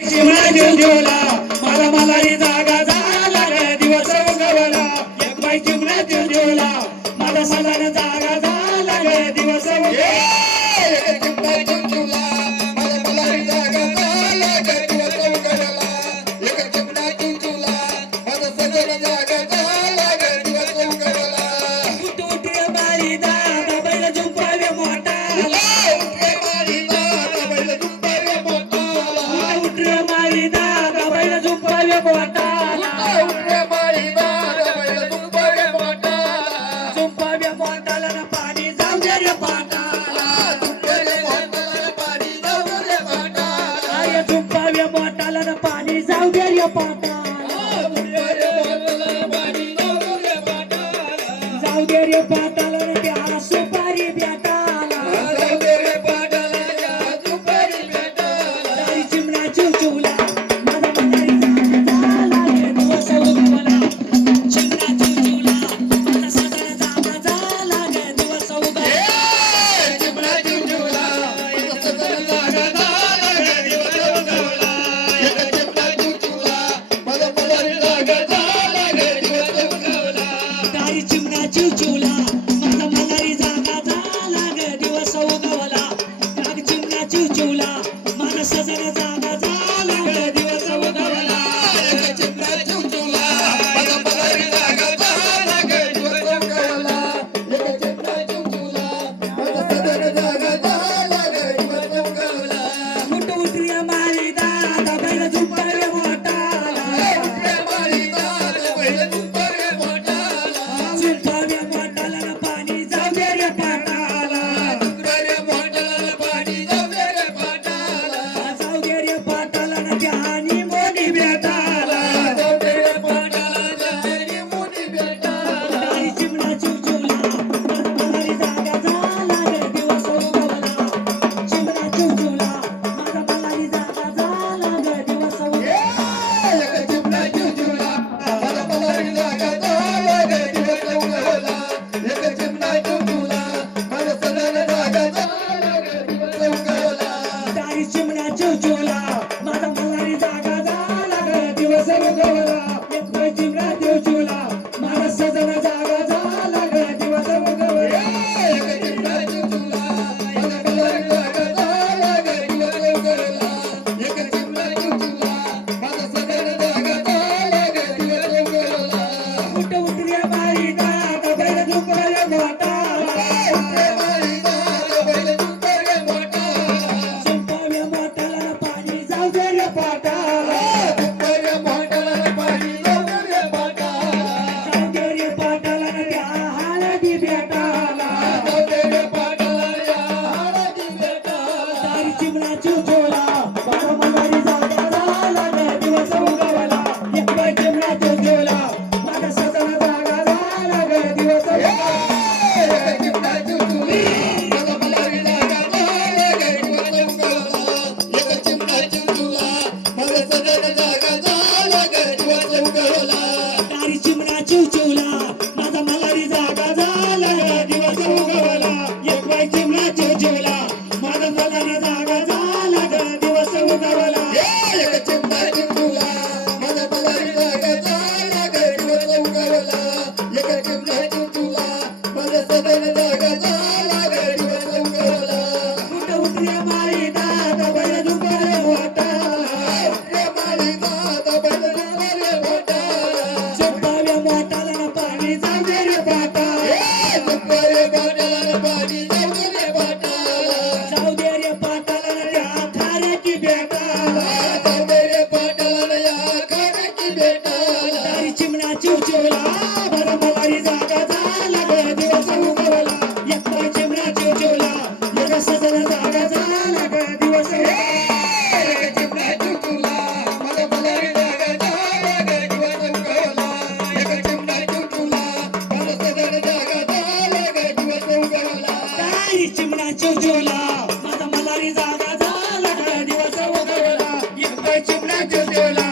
चिमणा झुंझुला मला मलाही जागा झाला ग दिवस उगवला एक बाई चिमणा झुंझुला मला सदान जागा झाला ग दिवस उगवला चिमणा झुंझुला मला मलाही जागा झाला ग दिवस उगवला एक चिमणा झुंझुला मला सदान जागा झाला ग दिवस उगवला उठ उठ रे बाई दादा बैल झुंपावे मोठा उठ रे बाई दादा बैल झुंपावे मोठा उठ रे बाई दादा बैल झुंपावे मोठा उठ रे बाई दादा बैल झुंपावे मोठा झुंपावे मोठाला ना पाणी जाऊ दे रे पाटाला झुंपावे मोठाला पाणी जाऊ रे पाटाला आय झुंपावे मोठाला ना पाणी जाऊ दे रे पाटाला झुंपावे मोठाला पाणी जाऊ रे पाटाला जाऊ दे रे पाटाला रे प्याला सुपारी भेटाला जाऊ दे रे पाटाला या झुंपारी भेटाला दारी चिमणा चिवचिवला माझा म्हातारी झाला रे दिवस उगवला चिमणा चिवचिवला माझा सजण जागा झाला रे दिवस उगवला चिमणा झुंझुला सजन जागा झाला रे दिवस उगवला एक चिमणा झुंझुला मला मलाही जागा झाला रे दिवस उगवला दारी चिमणा चिवचिवला माझा म्हातारी जागा झाला रे दिवस उगवला दारी चिमणा चिवचिवला माझा सजण जागा झाला रे दिवस उगवला एक चिमणा झुंझुला मला मलाही जागा झाला रे दिवस उगवला एक चिमणा झुंझुला मला सजन जागा झाला रे दिवस उगवला उठ उठ रे मारी दादा बैल झुंपावे मोठाला उठले मारी दादा बैल झुंपावे मोठाला झुंपावे मोठाला ना पाणी जाऊ दे रे पाटाला रे मोठाला पाणी जाऊ दे रे पाटाला जाऊ दे रे पाटाला ना ज्ञानी मोनी भेटाला जाऊ दे रे पाटाला जारी मुनी भेटाला दारी चिमणा चिवचिवला माझा म्हातारी जागा झाला रे दिवस उगवला चिमणा चिवचिवला माझा म्हातारी जागा झाला रे दिवस उगवला एक चिमणा झुंझुला मला मलाही जागा झाला रे दिवस उगवला एक चिमणा झुंझुला मला सदान जागा झाला रे दिवस उगवला दारी चिमणा चिवचिवला माझा म्हातारी जागा झाला रे दिवस उगवला एक बाई चिमणा चिवचिवला माझा सजण जागा झाला रे दिवस उगवला एक चिमणा झुंझुला मला मलाही जागा झाला रे दिवस उगवला एक चिमणा झुंझुला मला सदान जागा झाला रे दिवस उगवला उठ उठ रे बाई दादा बैल झुंपावे मोठाला उठले मारी दादा बैल झुंपावे मोठाला झुंपावे मोठाला ना पाणी जाऊ दे रे पाटाला झुंपावे मोठाला पाणी जाऊ रे पाटाला जाऊ दे रे पाटाला ना त्या हळदी भेटाला जाऊ दे रे पाटाला या हळदी भेटाला दारी चिमणा चिवचिवला माझा म्हातारी जागा झाला रे दिवस उगवला एक बाई चिमणा चिवचिवला माझा सजण जागा झाला रे दिवस उगवला एक चिमणा झुंझुला मला मलाही जागा झाला रे दिवस उगवला एक चिमणा झुंझुला मला सजन जागा झाला रे दिवस उगवला दारी चिमणा चिवचिवला माझा म्हातारी जागा झाला रे दिवस उगवला एक बाई चिमणा चिवचिवला माझा सजण जागा झाला रे दिवस उगवला एक चिमणा झुंझुला मला मलाही जागा झाला रे दिवस उगवला एक चिमणा झुंझुला मला सजन जागा झाला रे दिवस उगवला उठ उठ रे बाई दादा बैल झुंपावे मोठाला उठले मारी दादा बैल झुंपावे मोठाला झुंपावे मोठाला ना पाणी जाऊ दे रे पाटाला झुंपावे मोठाला पाणी जाऊ रे पाटाला जाऊ दे रे पाटाला ना त्या खाऱ्याची भेटाला जाऊ दे रे पाटाला या खाण्याची भेटाला दारी चिमणा चिवचिवला माझा म्हातारी जागा झाला रे दिवस उगवला एक बाई चिमणा चिवचिवला माझा सजण जागा झाला रे दिवस उगवला एक चिमणा झुंझुला मला मलाही जागा झाला रे दिवस उगवला एक चिमणा झुंझुला मला सजन जागा झाला रे दिवस उगवला दारी चिमणा चिवचिवला माझा म्हातारी जागा झाला रे दिवस उगवला एक बाई चिमणा चिवचिवला